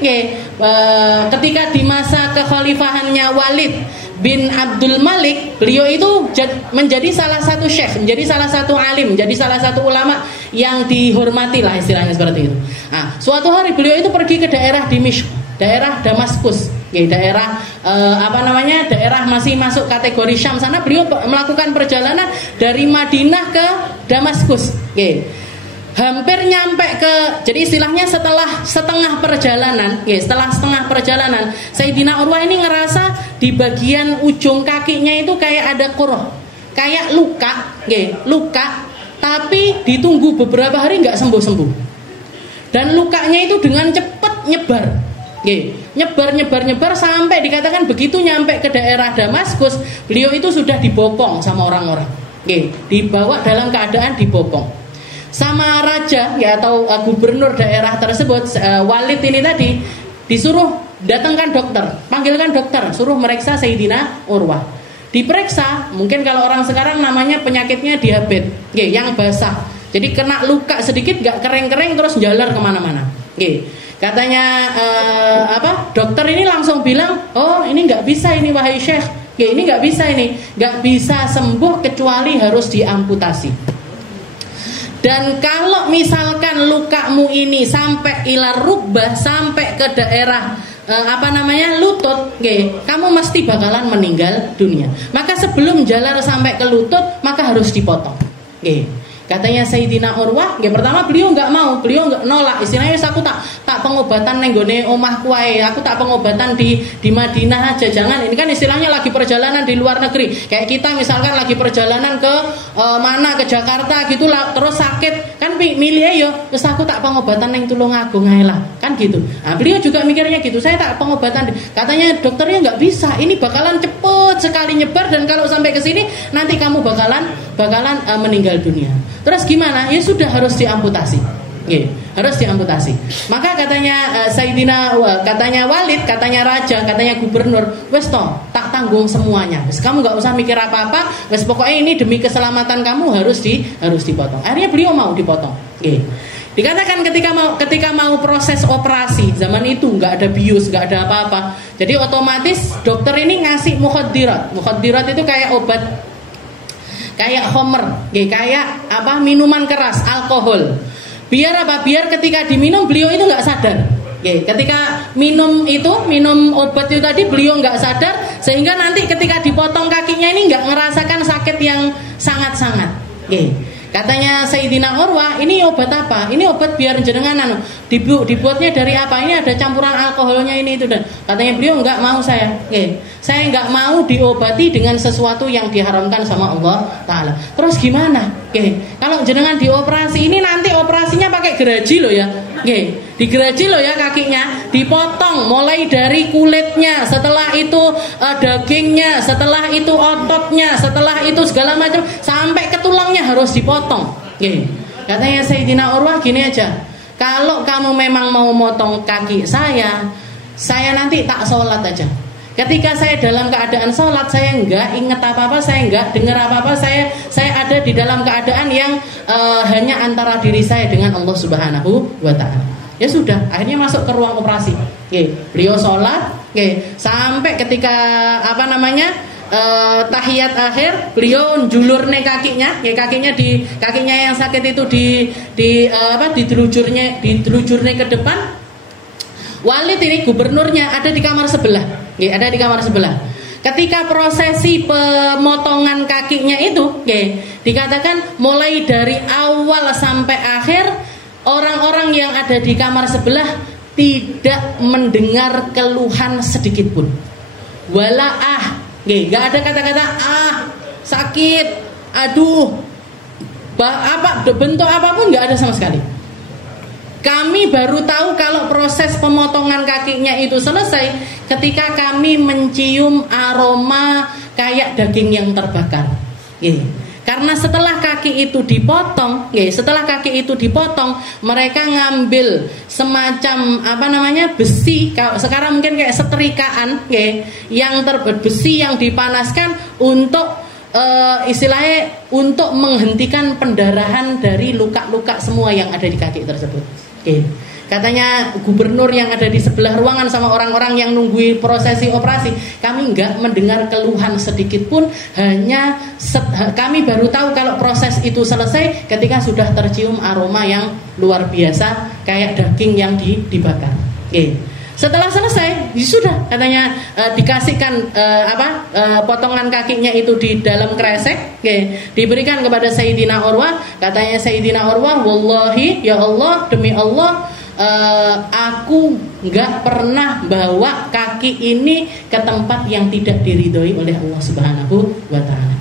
ketika di masa kekhalifahannya Walid bin Abdul Malik, beliau itu menjadi salah satu syekh, menjadi salah satu alim, menjadi salah satu ulama yang dihormati lah istilahnya seperti itu. Nah, suatu hari beliau itu pergi ke daerah Dimishq, daerah Damaskus, daerah daerah masih masuk kategori Syam sana. Beliau melakukan perjalanan dari Madinah ke Damaskus. Hampir nyampe ke, jadi istilahnya setelah setengah perjalanan, setelah setengah perjalanan, Sayyidina Urwah ini ngerasa di bagian ujung kakinya itu kayak ada qurrah, kayak luka, luka, tapi ditunggu beberapa hari nggak sembuh-sembuh, dan lukanya itu dengan cepat nyebar, nyebar sampai dikatakan begitu nyampe ke daerah Damaskus, beliau itu sudah dibopong sama orang-orang, dibawa dalam keadaan dibopong sama raja atau gubernur daerah tersebut. Walid ini tadi disuruh datangkan dokter, panggilkan dokter, suruh meriksa Sayyidina Urwah. Diperiksa, mungkin kalau orang sekarang namanya penyakitnya diabetes, yang basah. Jadi kena luka sedikit gak kering-kering terus jalar kemana-mana. Katanya dokter ini langsung bilang, oh ini nggak bisa ini wahai syekh, ini nggak bisa, ini nggak bisa sembuh kecuali harus diamputasi. Dan kalau misalkan lukamu ini sampai ilar rukbah, sampai ke daerah lutut, kamu mesti bakalan meninggal dunia. Maka sebelum jalar sampai ke lutut, maka harus dipotong. Katanya Sayyidina Urwah, pertama beliau nggak mau, beliau nggak nolak. Istilahnya aku tak pengobatan nenggone omahku ae, aku tak pengobatan di Madinah aja. Jangan, ini kan istilahnya lagi perjalanan di luar negeri. Kayak kita misalkan lagi perjalanan ke ke Jakarta gitu lah, terus sakit, kan milih ayo, terus aku tak pengobatan neng Tulungagung ae lah, kan gitu. Nah, beliau juga mikirnya gitu, saya tak pengobatan. Katanya dokternya nggak bisa, ini bakalan cepet sekali nyebar, dan kalau sampai ke sini nanti kamu bakalan meninggal dunia. Terus gimana? Ya sudah, harus diamputasi. Harus diamputasi. Maka katanya katanya Walid, katanya raja, katanya gubernur, wes toh, tak tanggung semuanya. Wes, kamu nggak usah mikir apa-apa. Wes pokoknya ini demi keselamatan kamu harus dipotong. Akhirnya beliau mau dipotong. Dikatakan ketika mau proses operasi, zaman itu nggak ada bius, nggak ada apa-apa. Jadi otomatis dokter ini ngasih mukhaddirat. Mukhaddirat itu kayak obat, kayak homer, kayak minuman keras, alkohol. Biar ketika diminum beliau itu nggak sadar. Ketika minum obat itu tadi beliau nggak sadar, sehingga nanti ketika dipotong kakinya ini nggak merasakan sakit yang sangat-sangat. Katanya Sayyidina Urwah, ini obat apa? Ini obat biar jenengan dibuatnya dari apa? Ini ada campuran alkoholnya ini itu, dan katanya beliau nggak mau saya nggak mau diobati dengan sesuatu yang diharamkan sama Allah Ta'ala. Terus gimana? Kalau jenengan dioperasi ini nanti operasinya pakai geraji loh ya. Digeraji loh ya kakinya, dipotong mulai dari kulitnya, setelah itu dagingnya, setelah itu ototnya, setelah itu segala macam sampai ke tulangnya harus dipotong. Katanya Sayyidina Urwah, gini aja, kalau kamu memang mau motong kaki saya nanti tak sholat aja. Ketika saya dalam keadaan sholat, saya nggak inget apa-apa, saya nggak dengar apa-apa, saya ada di dalam keadaan yang hanya antara diri saya dengan Allah Subhanahu wa Ta'ala. Ya sudah, akhirnya masuk ke ruang operasi. Beliau sholat, sampai ketika tahiyat akhir, beliau njulurne kakinya, kakinya yang sakit itu ditelujurnya ke depan. Walid ini gubernurnya ada di kamar sebelah. Ketika prosesi pemotongan kakinya itu, dikatakan mulai dari awal sampai akhir, orang-orang yang ada di kamar sebelah tidak mendengar keluhan sedikit pun. Nggak ada kata-kata sakit, aduh, bentuk apapun nggak ada sama sekali. Kami baru tahu kalau proses pemotongan kakinya itu selesai ketika kami mencium aroma kayak daging yang terbakar. Karena setelah kaki itu dipotong, mereka ngambil semacam besi, sekarang mungkin kayak setrikaan, yang besi yang dipanaskan untuk istilahnya untuk menghentikan pendarahan dari luka-luka semua yang ada di kaki tersebut. Katanya gubernur yang ada di sebelah ruangan sama orang-orang yang nungguin prosesi operasi, kami nggak mendengar keluhan sedikit pun. Hanya kami baru tahu kalau proses itu selesai ketika sudah tercium aroma yang luar biasa kayak daging yang dibakar. Setelah selesai, sudah katanya dikasihkan potongan kakinya itu di dalam kresek, diberikan kepada Sayyidina Urwah. Katanya Sayyidina Urwah, wallahi ya Allah, demi Allah, aku nggak pernah bawa kaki ini ke tempat yang tidak diridhoi oleh Allah Subhanahu wa Ta'ala.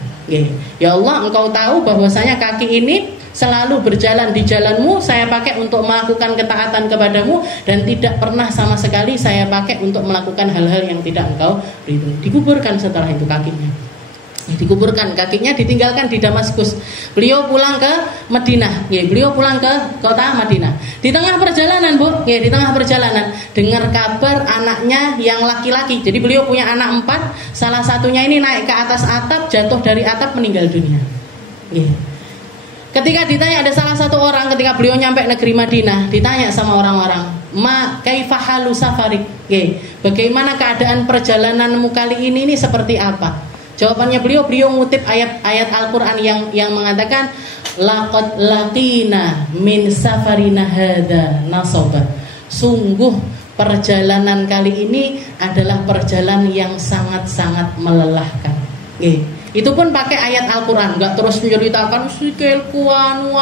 Ya Allah, Engkau tahu bahwasanya kaki ini selalu berjalan di jalanmu, saya pakai untuk melakukan ketaatan kepadamu, dan tidak pernah sama sekali saya pakai untuk melakukan hal-hal yang tidak Engkau ridhoi. Dikuburkan setelah itu kakinya. Dikuburkan kakinya, ditinggalkan di Damaskus. Beliau pulang ke Madinah. Beliau pulang ke kota Madinah. Di tengah perjalanan, Bu, di tengah perjalanan dengar kabar anaknya yang laki-laki. Jadi beliau punya anak 4, salah satunya ini naik ke atas atap, jatuh dari atap, meninggal dunia. Ketika ditanya, ada salah satu orang ketika beliau nyampe negeri Madinah, ditanya sama orang-orang, "Ma kaifa halu safarik?" Bagaimana keadaan perjalananmu kali ini seperti apa? Jawabannya beliau ngutip ayat Al-Qur'an yang mengatakan, "Laqad laqina min safarina hadza nasaba." Sungguh perjalanan kali ini adalah perjalanan yang sangat-sangat melelahkan. Itu pun pakai ayat Al-Quran, nggak terus menceritakan sikilku anu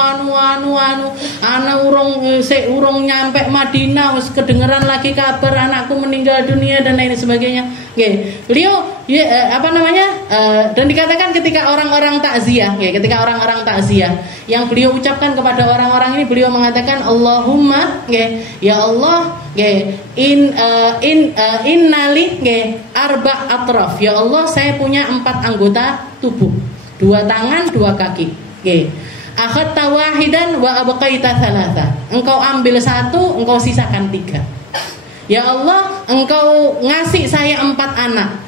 anak urung nyampe Madinah wis kedengeran lagi kabar anakku meninggal dunia dan lain sebagainya. Beliau dan dikatakan ketika orang-orang takziah, yang beliau ucapkan kepada orang-orang ini, beliau mengatakan Allahumma, ya Allah, innali arba atraf, ya Allah, saya punya 4 anggota tubuh, 2 tangan 2 kaki. Akhadta wahidan wa abqaita thalatha, engkau ambil 1, engkau sisakan 3. Ya Allah, engkau ngasih saya 4 anak,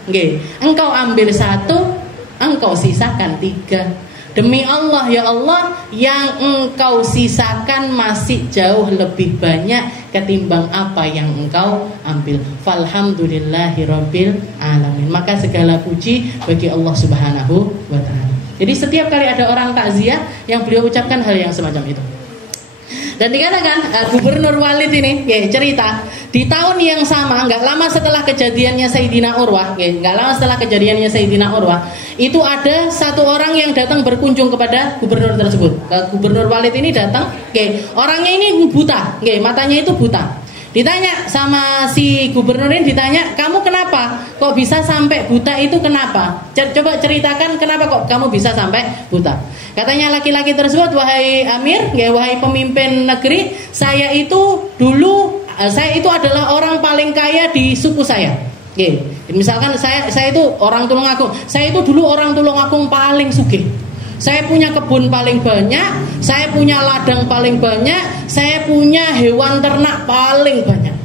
engkau ambil 1, engkau sisakan 3. Demi Allah, ya Allah, yang engkau sisakan masih jauh lebih banyak ketimbang apa yang engkau ambil. Falhamdulillahirabbil alamin. Maka segala puji bagi Allah Subhanahu wa Ta'ala. Jadi setiap kali ada orang takziah, yang beliau ucapkan hal yang semacam itu. Dan dikatakan Gubernur Walid ini cerita di tahun yang sama, nggak lama setelah kejadiannya Sayyidina Urwah, itu ada satu orang yang datang berkunjung kepada gubernur tersebut. Gubernur Walid ini datang, orangnya ini buta, matanya itu buta. Ditanya sama si gubernur ini, ditanya, kamu kenapa? Kok bisa sampai buta itu kenapa? Coba ceritakan kenapa kok kamu bisa sampai buta. Katanya laki-laki tersebut, wahai Amir, wahai pemimpin negeri, saya itu adalah orang paling kaya di suku saya. Misalkan saya itu orang Tulungagung, saya itu dulu orang Tulungagung paling sugih. Saya punya kebun paling banyak, saya punya ladang paling banyak, saya punya hewan ternak paling banyak.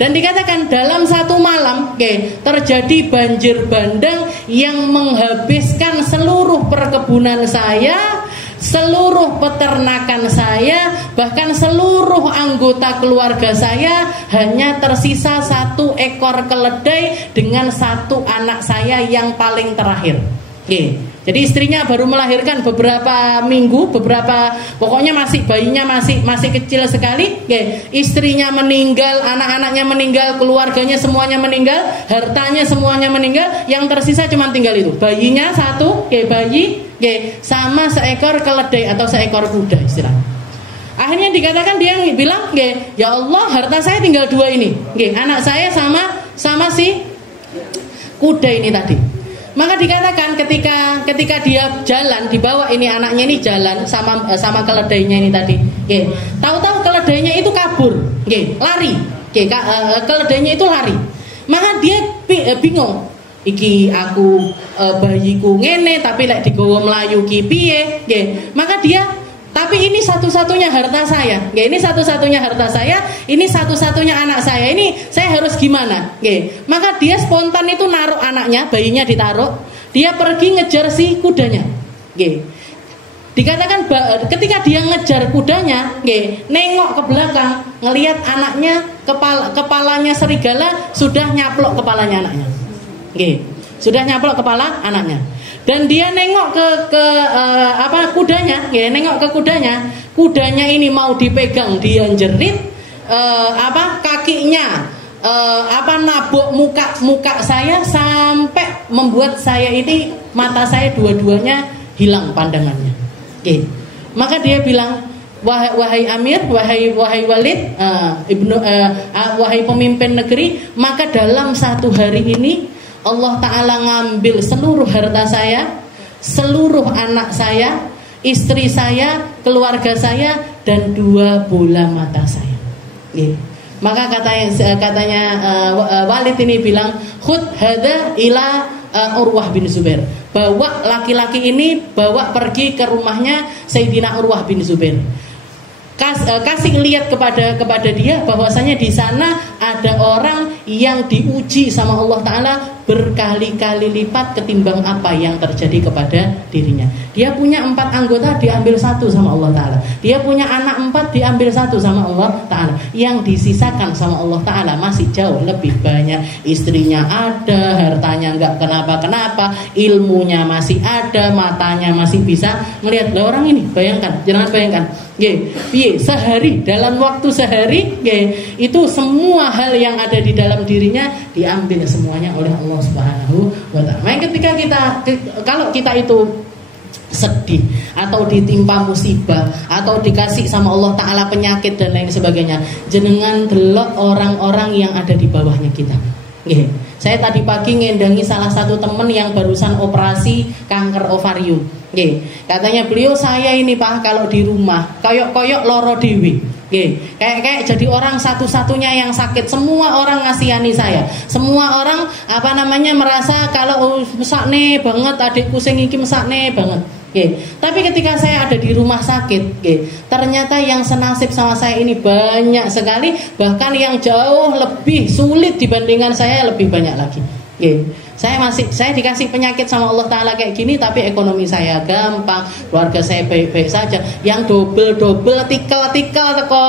Dan dikatakan dalam satu malam terjadi banjir bandang yang menghabiskan seluruh perkebunan saya, seluruh peternakan saya, bahkan seluruh anggota keluarga saya. Hanya tersisa 1 ekor keledai dengan 1 anak saya yang paling terakhir. Jadi istrinya baru melahirkan beberapa minggu, pokoknya bayinya masih kecil sekali. Istrinya meninggal, anak-anaknya meninggal, keluarganya semuanya meninggal, hartanya semuanya meninggal. Yang tersisa cuma tinggal itu, bayinya 1, sama seekor keledai atau seekor kuda istilahnya. Akhirnya dikatakan dia bilang, ya Allah, harta saya tinggal 2 ini, anak saya sama si kuda ini tadi. Maka dikatakan ketika dia jalan, dibawa ini anaknya ini jalan sama keledainya ini tadi. Tahu-tahu keledainya itu kabur, lari. Keledainya itu lari. Maka dia bingung. Iki aku bayiku ngene tapi lek digawa mlayu ki piye? Maka dia, tapi ini satu-satunya harta saya. Ini satu-satunya harta saya, ini satu-satunya anak saya. Ini saya harus gimana? Maka dia spontan itu naruh anaknya, bayinya ditaruh. Dia pergi ngejar si kudanya. Dikatakan ketika dia ngejar kudanya, nengok ke belakang, ngelihat anaknya, kepalanya serigala sudah nyaplok kepalanya anaknya. Sudah nyaplok kepala anaknya. Dan dia nengok ke kudanya, nengok ke kudanya. Kudanya ini mau dipegang, dia jerit, kakinya nabok muka saya sampai membuat saya ini, mata saya dua-duanya hilang pandangannya. Maka dia bilang, wahai Amir, wahai Walid, wahai pemimpin negeri, maka dalam satu hari ini Allah Ta'ala ngambil seluruh harta saya, seluruh anak saya, istri saya, keluarga saya, dan 2 bola mata saya. Maka katanya Walid ini bilang, khud hada ila Urwah bin Zubair. Bawa laki-laki ini, bawa pergi ke rumahnya Sayyidina Urwah bin Zubair. Kasih lihat kepada dia bahwasanya di sana ada orang yang diuji sama Allah Ta'ala berkali-kali lipat ketimbang apa yang terjadi kepada dirinya. Dia punya 4 anggota, diambil 1 sama Allah Ta'ala. Dia punya anak 4, diambil 1 sama Allah Ta'ala. Yang disisakan sama Allah Ta'ala masih jauh lebih banyak. Istrinya ada, hartanya nggak kenapa-kenapa, ilmunya masih ada, matanya masih bisa melihat. Lah orang ini, bayangkan, jangan bayangkan, sehari, dalam waktu sehari, itu semua hal yang ada di dalam dirinya diambil semuanya oleh Allah Subhanahu wa Ta'ala. Nah, ketika kalau kita itu sedih atau ditimpa musibah atau dikasih sama Allah Ta'ala penyakit dan lain sebagainya, jenengan delok orang-orang yang ada di bawahnya kita. Saya tadi pagi ngendangi salah satu teman yang barusan operasi kanker ovarium. Katanya beliau, saya ini Pak kalau di rumah koyok-koyok loro dewi. Kayak jadi orang satu-satunya yang sakit. Semua orang ngasihani saya. Semua orang merasa kalau mesakne banget adikku sing iki mesakne banget. Tapi ketika saya ada di rumah sakit, ternyata yang senasib sama saya ini banyak sekali, bahkan yang jauh lebih sulit dibandingkan saya lebih banyak lagi. Saya dikasih penyakit sama Allah Ta'ala kayak gini, tapi ekonomi saya gampang, keluarga saya baik-baik saja. Yang double tikel teko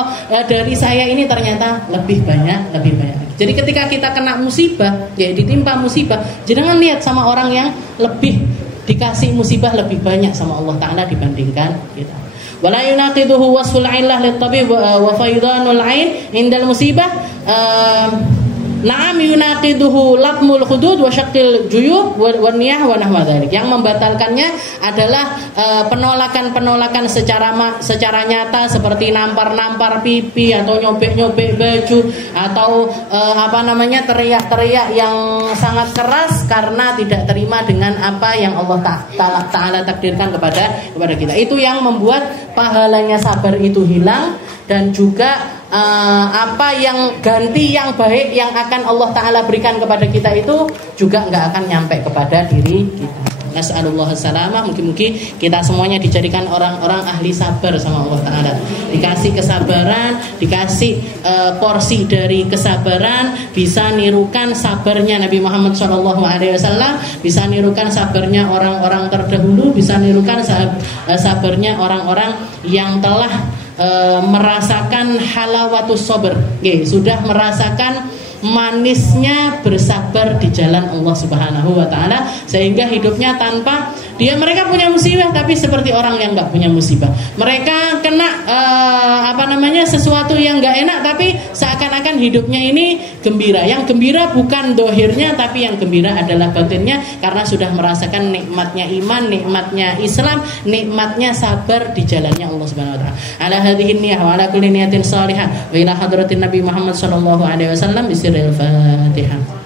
dari saya ini ternyata lebih banyak lagi. Jadi ketika kita kena musibah, ditimpa musibah, jangan lihat sama orang yang lebih dikasih musibah lebih banyak sama Allah Ta'ala dibandingkan kita. Wala yunaqiduhu wasful illah lit-tabib wa faydanul ain indal musibah. Na'am yunaqiduhu latmul hudud wa syaqqil juyub wa niyah wa nahwa dzalik. Yang membatalkannya adalah penolakan secara nyata seperti nampar pipi atau nyobek baju atau teriak-teriak yang sangat keras karena tidak terima dengan apa yang Allah Ta'ala takdirkan kepada kita. Itu yang membuat pahalanya sabar itu hilang, dan juga apa yang ganti yang baik yang akan Allah Ta'ala berikan kepada kita itu juga nggak akan nyampe kepada diri kita. Nas'alullah salamah. Mungkin kita semuanya dijadikan orang-orang ahli sabar sama Allah Ta'ala, dikasih kesabaran, dikasih porsi dari kesabaran, bisa nirukan sabarnya Nabi Muhammad SAW, bisa nirukan sabarnya orang-orang terdahulu, bisa nirukan sabarnya orang-orang yang telah merasakan halawatus sabr, sudah merasakan manisnya bersabar di jalan Allah Subhanahu wa Ta'ala, sehingga hidupnya tanpa mereka punya musibah tapi seperti orang yang nggak punya musibah. Mereka kena sesuatu yang nggak enak tapi seakan-akan hidupnya ini gembira. Yang gembira bukan dohirnya, tapi yang gembira adalah batinnya, karena sudah merasakan nikmatnya iman, nikmatnya Islam, nikmatnya sabar di jalannya Allah Subhanahu wa Ta'ala. Ala hadhihi niyyah wa ala kulli niyatin salihah wa ila hadratin Nabi Muhammad sallallahu alaihi wasallam. Al-Fatihah.